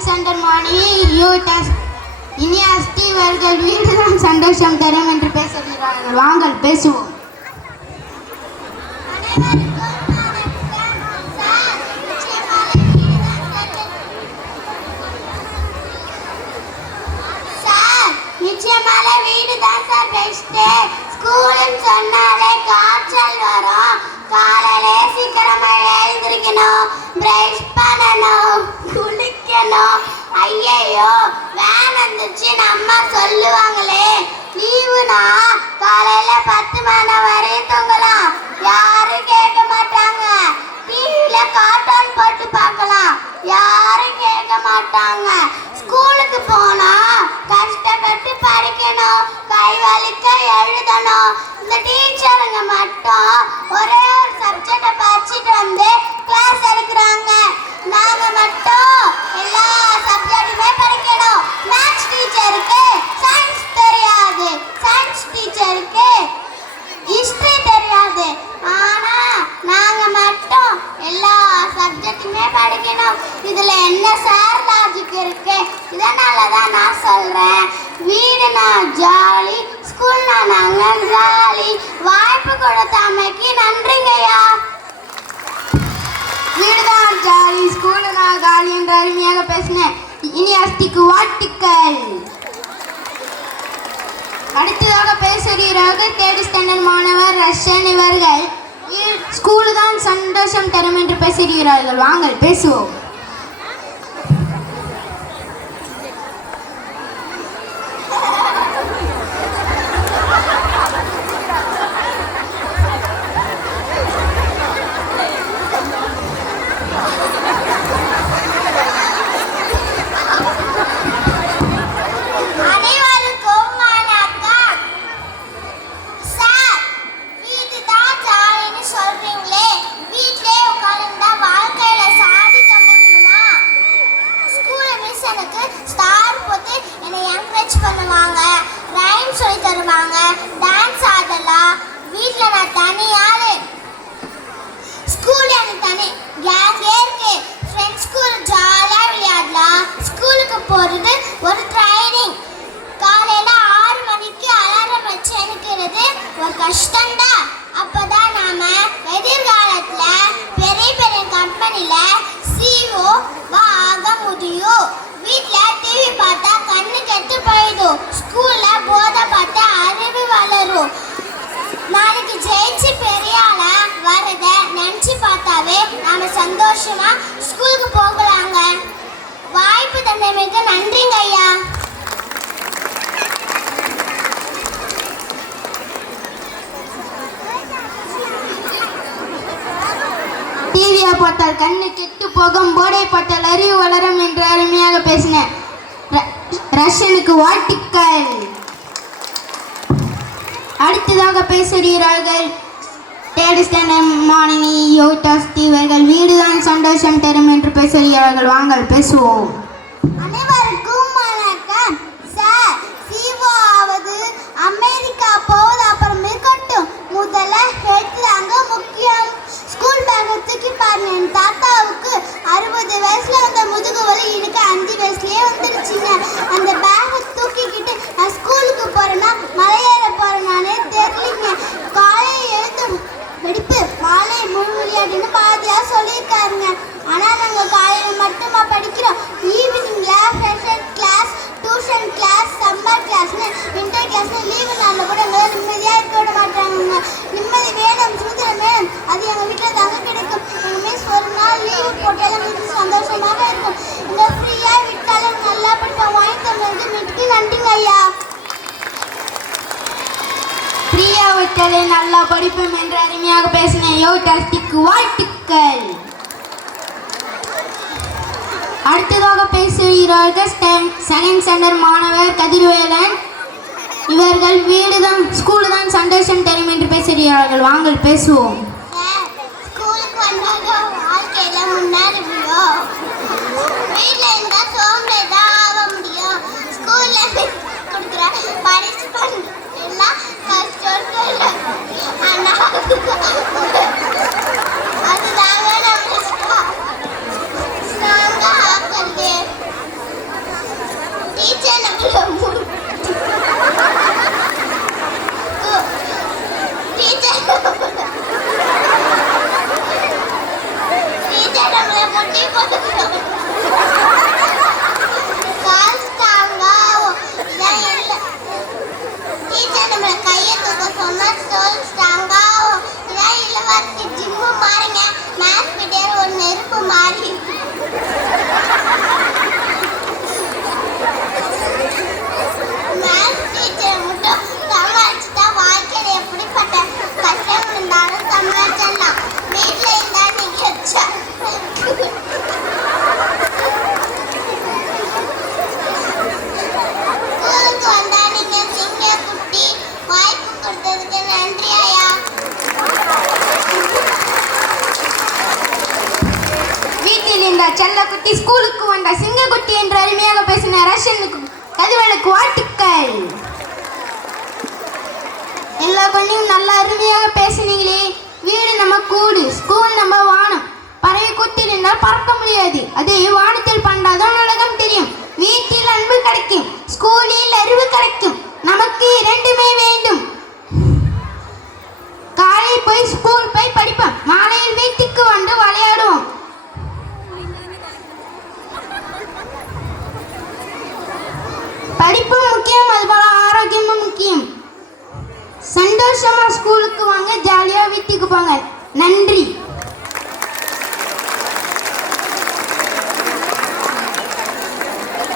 Second standard மாணவி யூடஸ் இனியா அவர்கள் வீடுதான் சந்தோஷம் தரும் என்று பேசுகிறார்கள். வாங்கள் பேசுவோம். நிச்சயமான வீடு தான் சார் பெஸ்ட். ஸ்கூல்னு சொன்னாலே காய்ச்சல் வரும். காலையில சீக்கிரமா எழுந்திருக்கணும், பிரஷ் பண்ணணும், குளிக்கணும். ஐயோ வேன் வந்துச்சு அம்மா சொல்லுவாங்களே. லீவுனா காலையில 10 மணி வரை தூங்கலாம், யாரும் கேட்க மாட்டாங்க. டிவியில கார்ட்டூன் போட்டு பார்க்கலாம், யாரும் கேட்க மாட்டாங்க. ஸ்கூலுக்கு போனா கஷ்டப்பட்டு படிக்கணும், கை வலிக்க எழுதணும். இந்த டீச்சருங்க மட்டும் ஒரே ஒரு சப்ஜெக்டை படிச்சுட்டு வந்து கிளாஸ் எடுக்கிறாங்க. நாங்க மட்டும் எல்லா சப்ஜெக்டுமே படிக்கணும். மேத்ஸ் டீச்சருக்கு சயின்ஸ் தெரியாது, சயின்ஸ் டீச்சருக்கு ஹிஸ்டரி தெரியாது. ஆனா நாங்க மட்டும் எல்லா சப்ஜெக்டுமே படிக்கணும். இதுல என்ன சார் லாஜிக் இருக்கு? இதனாலதான் நான் சொல்றேன், வீடுனா ஜாலி, ஸ்கூல்னா நாங்க ஜாலி. வாய்ப்பு கொடுத்த அம்மைக்கு நன்றிங்கய்யா. வீடுதான் ஜாலி, ஸ்கூலுனா காலி என்று அருமையாக பேசினேன். இனி அஸ்திக்கு வாழ்த்துக்கள். அடுத்ததாக பேசுகிறார்கள் தேர்ட் ஸ்டாண்டர்ட் மாணவர் ரஷன். இவர்கள் ஸ்கூலு தான் சந்தோஷம் தரும் என்று பேசுகிறார்கள். வாங்கள் பேசுவோம். டான்ஸ் ஆடலாம். வீட்டில் நான் தனி ஆளு, ஸ்கூல் எனக்கு தனி கேங்கே இருக்கு. ஃப்ரெண்ட்ஸ் ஸ்கூல் ஜாலியாக விளையாடலாம். ஸ்கூலுக்கு போகிறது ஒரு ட்ரைனிங். காலையில் 6 மணிக்கு அலாரம் வச்சு எழுக்கிறது ஒரு கஷ்டம்தான். அப்போதான் நாம எதிர்காலத்தில் பெரிய பெரிய கம்பெனியில் CEO ஆக முடியும். வீட்டில் டிவி பார்த்தா கண்ணு கெட்டு போயிடும். ஸ்கூலில் போதை பார்த்தா அறிவு வளரும். நாளைக்கு ஜெயிச்சு பெரிய ஆளா வரத நினச்சி பார்த்தாவே நாம சந்தோஷமா ஸ்கூலுக்கு போகலாங்க. வாய்ப்பு தந்தமைக்கு நன்றிங்க ஐயா. டிவியை பார்த்தால் கண்ணு கெட்டு போகும், போடை பார்த்தால் அறிவு வளரும் என்று அருமையாக பேசினேன். ரஷனுக்கு வாழ்த்துக்கள். அடுத்ததாக பேசுகிறார்கள் தேர்ட் ஸ்டாண்டர்ட் மாணவி யோட்டாஸ். இவர்கள் வீடுதான் சந்தோஷம் தரும் என்று பேசுகிறார்கள். வாங்கள் பேசுவோம். அனைவருக்கும் வணக்கம் சார். CEO ஆவது அமெரிக்கா போவது அப்புறம் இருக்கட்டும், முதல்ல ஹெல்த் தாங்க முக்கியம். ஸ்கூல் பேக்கை தூக்கி பாருங்க. என் தாத்தாவுக்கு 60 வயசுல வந்த முதுகு வலி எனக்கு 5 வயசுலயே வந்துருச்சுங்க. அந்த பேக்கை தூக்கிக்கிட்டு நான் ஸ்கூலுக்கு போறேன்னா மலையேற போறேனானே தெரியலிங்க. காலையில் எழுந்து வெடிப்பு மாலை முழு விளையாடுன்னு பாதியா சொல்லியிருக்காருங்க. ஆனால் நாங்கள் காலையில் மட்டுமா படிக்கிறோம். ஈவினிங்ல special class, tuition class, summer கிளாஸ்னு வின்டர் கிளாஸ்னு லீவு நாளில் கூட எங்களை நிம்மதியாக இருக்க விட மாட்டாங்க. நிம்மதி வேணும், சுதந்திரம் வேணும், அது எங்கள் வீட்டில் தாங்க கிடைக்கும். எங்கள் மிஸ் ஒரு நாள் லீவு போட்டாலும் வீட்டு சந்தோஷமாக இருக்கும். எங்கள் ஃப்ரீயாக விட்டாலும் நல்லா படிப்போம். வாங்கி தந்தது வீட்டுக்கு நன்றிங்க ஐயா. பிரியா விட்டலை நல்லா படிப்போம் என்று அருமையாக பேசினேன். யோட்டாஸ்டிக்கு வாழ்த்துக்கள். அடுத்ததாக பேசுகிறார்கள் செகண்ட் ஸ்டாண்டர்ட் மாணவர் கதிர்வேலன். இவர்கள் வீடுதான் ஸ்கூலு தான் சந்தோஷம் தரும் என்று பேசுகிறார்கள். வாங்கள் பேசுவோம். ஸ்கூலுக்கு வந்தாங்க வாழ்க்கையில முன்னாடி முடியும். வீட்டில் இருந்தால் சோம்பே தான் ஆக முடியும். ஸ்கூலில் கொடுக்குற படிச்சு எல்லாம் கஷ்டம். ஆனால் அதுதாங்க நம்ம ஸ்ட்ராங்காக ஆக்குறது. நம்மளை முட்டி போட்டுக்கிறோம். கால் ஸ்ட்ராங்கா இதான் இல்லை. டீச்சர் நம்மளை கையை தூக்க சொன்னா தோல் ஸ்ட்ராங்கா இதான் இல்லை. வாத்தி ஜிம்மு மாறுங்க. மேத்ஸ் பீரியட் ஒரு நெருப்பு மாறி இருக்கு. மேத்ஸ் டீச்சர் மட்டும் சமாளிச்சுட்டா வாழ்க்கையில் எப்படிப்பட்ட கஷ்டம் இருந்தாலும் சமாளிச்சிடலாம். வீட்டில் இருந்தா நீங்க ஸ்கூலுக்கு வந்தா நீங்க சிங்க குட்டி வாய்ப்பு கொடுத்ததுக்கு நன்றி ஐயா. வீட்டில் இந்த செல்லக்குட்டி ஸ்கூலுக்கு வந்த சிங்கக்குட்டி என்று அருமையாக பேசின ரஷனுக்கு கதிவனுக்கு வாழ்த்துக்கள். எல்லா குழந்தையும் நல்லா அருமையாக பேசினீங்களே. வீடு நம்ம கூடு, ஸ்கூல் நம்ம வானம். பறவை கூட்டில் இருந்தால் பறக்க முடியாது. அதே வானத்தில் பண்டாதான் உலகம் தெரியும். வீட்டில் அன்பு கிடைக்கும், ஸ்கூலில் அறிவு கிடைக்கும். நமக்கு இரண்டுமே வேண்டும். காலை போய் ஸ்கூல் போய் படிப்போம், மாலையில் வீட்டுக்கு வந்து விளையாடுவோம். படிப்பும் முக்கியம், அதுபோல ஆரோக்கியமும் முக்கியம். சந்தோஷமா ஸ்கூலுக்கு வாங்க, ஜாலியா வீட்டுக்கு போங்க.